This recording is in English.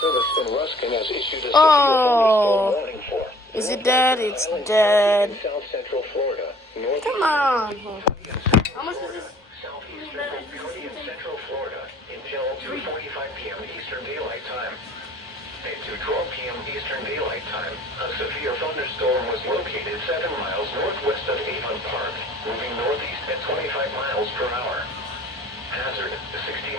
Service in Ruskin has issued a severe Oh. thunderstorm warning for. Is it dead? It's dead. In South Central Florida. North Come on. How much is this? in Central Florida until 2:45 p.m. Eastern Daylight Time. At 2:12 p.m. Eastern Daylight Time, a severe thunderstorm was located 7 miles northwest of Avon Park, moving northeast at 25 miles per hour. Hazard, 60